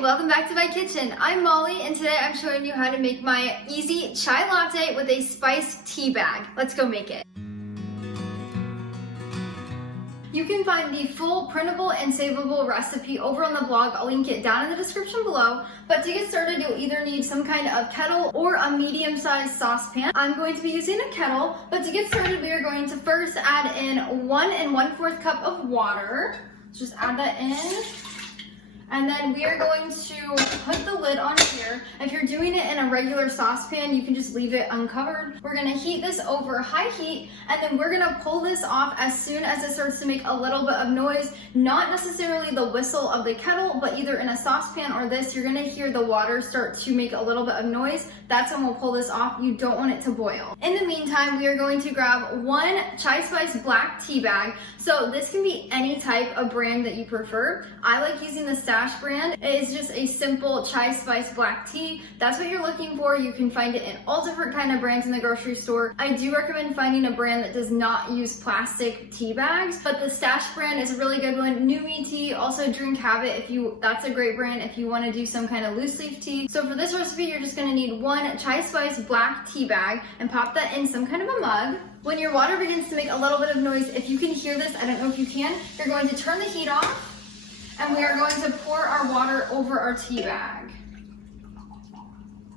welcome back to my kitchen. I'm Molly and today I'm showing you how to make my easy chai latte with a spiced tea bag. Let's go make it. You can find the full printable and savable recipe over on the blog. I'll link it down in the description below. But to get started, you'll either need some kind of kettle or a medium-sized saucepan. I'm going to be using a kettle, but to get started, we are going to first add in 1 1/4 cup of water. Just add that in. And then we are going to put the lid on here. If you're doing it in a regular saucepan, you can just leave it uncovered. We're gonna heat this over high heat, and then we're gonna pull this off as soon as it starts to make a little bit of noise. Not necessarily the whistle of the kettle, but either in a saucepan or this, you're gonna hear the water start to make a little bit of noise. That's when we'll pull this off. You don't want it to boil. In the meantime, we are going to grab 1 chai spice black tea bag. So this can be any type of brand that you prefer. I like using the brand. It is just a simple chai spice black tea. That's what you're looking for. You can find it in all different kind of brands in the grocery store. I do recommend finding a brand that does not use plastic tea bags, but the Stash brand is a really good one. Numi tea, also Drink Habit, that's a great brand if you want to do some kind of loose leaf tea. So for this recipe, you're just going to need 1 chai spice black tea bag and pop that in some kind of a mug. When your water begins to make a little bit of noise, if you can hear this, I don't know if you can, you're going to turn the heat off. And we are going to pour our water over our tea bag.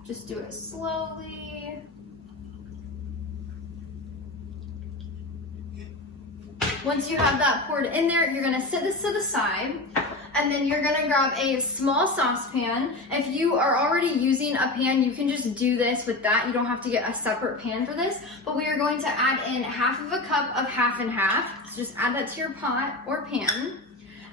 Just do it slowly. Once you have that poured in there, you're gonna set this to the side, and then you're gonna grab a small saucepan. If you are already using a pan, you can just do this with that. You don't have to get a separate pan for this, but we are going to add in 1/2 cup of half and half. So just add that to your pot or pan.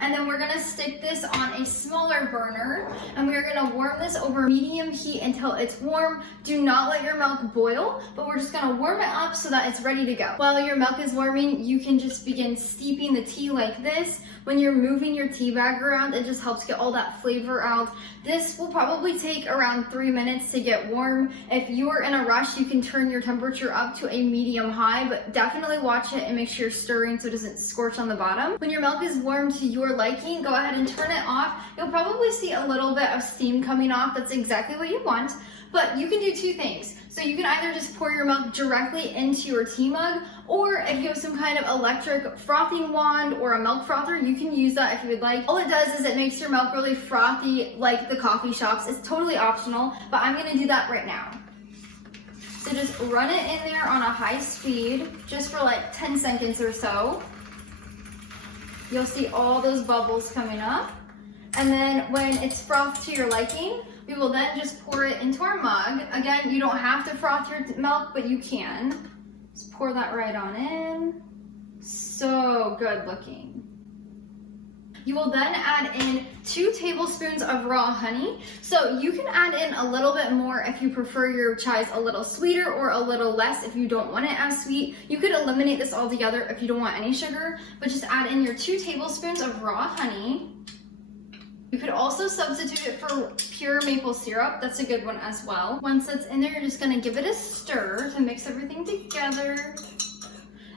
And then we're gonna stick this on a smaller burner, and we're gonna warm this over medium heat until it's warm. Do not let your milk boil, but we're just gonna warm it up so that it's ready to go. While your milk is warming, you can just begin steeping the tea like this. When you're moving your tea bag around, it just helps get all that flavor out. This will probably take around 3 minutes to get warm. If you are in a rush, you can turn your temperature up to a medium high, but definitely watch it and make sure you're stirring so it doesn't scorch on the bottom. When your milk is warm to your liking, go ahead and turn it off. You'll probably see a little bit of steam coming off. That's exactly what you want, but you can do 2 things. So you can either just pour your milk directly into your tea mug, or if you have some kind of electric frothing wand or a milk frother, you can use that if you would like. All it does is it makes your milk really frothy like the coffee shops. It's totally optional, but I'm gonna do that right now. So just run it in there on a high speed, just for like 10 seconds or so. You'll see all those bubbles coming up. And then when it's frothed to your liking, we will then just pour it into our mug. Again, you don't have to froth your milk, but you can. Just pour that right on in. So good looking. You will then add in 2 tablespoons of raw honey. So you can add in a little bit more if you prefer your chais a little sweeter, or a little less if you don't want it as sweet. You could eliminate this altogether if you don't want any sugar, but just add in your 2 tablespoons of raw honey. You could also substitute it for pure maple syrup. That's a good one as well. Once that's in there, you're just gonna give it a stir to mix everything together.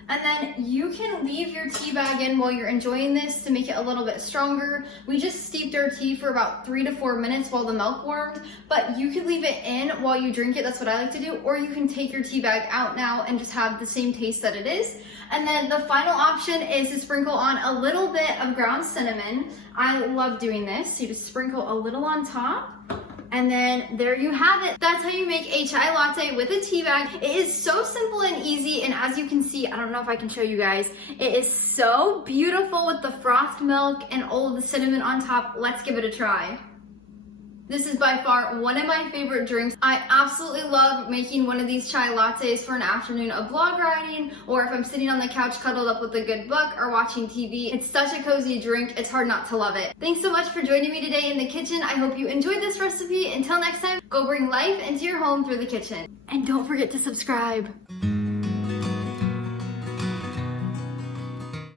And then you can leave your tea bag in while you're enjoying this to make it a little bit stronger. We just steeped our tea for about 3 to 4 minutes while the milk warmed, but you can leave it in while you drink it. That's what I like to do. Or you can take your tea bag out now and just have the same taste that it is. And then the final option is to sprinkle on a little bit of ground cinnamon. I love doing this. So you just sprinkle a little on top. And then there you have it. That's how you make a chai latte with a tea bag. It is so simple and easy, and as you can see, I don't know if I can show you guys, it is so beautiful with the frothed milk and all of the cinnamon on top. Let's give it a try. This is by far one of my favorite drinks. I absolutely love making one of these chai lattes for an afternoon of blog writing, or if I'm sitting on the couch cuddled up with a good book or watching TV. It's such a cozy drink, it's hard not to love it. Thanks so much for joining me today in the kitchen. I hope you enjoyed this recipe. Until next time, go bring life into your home through the kitchen. And don't forget to subscribe.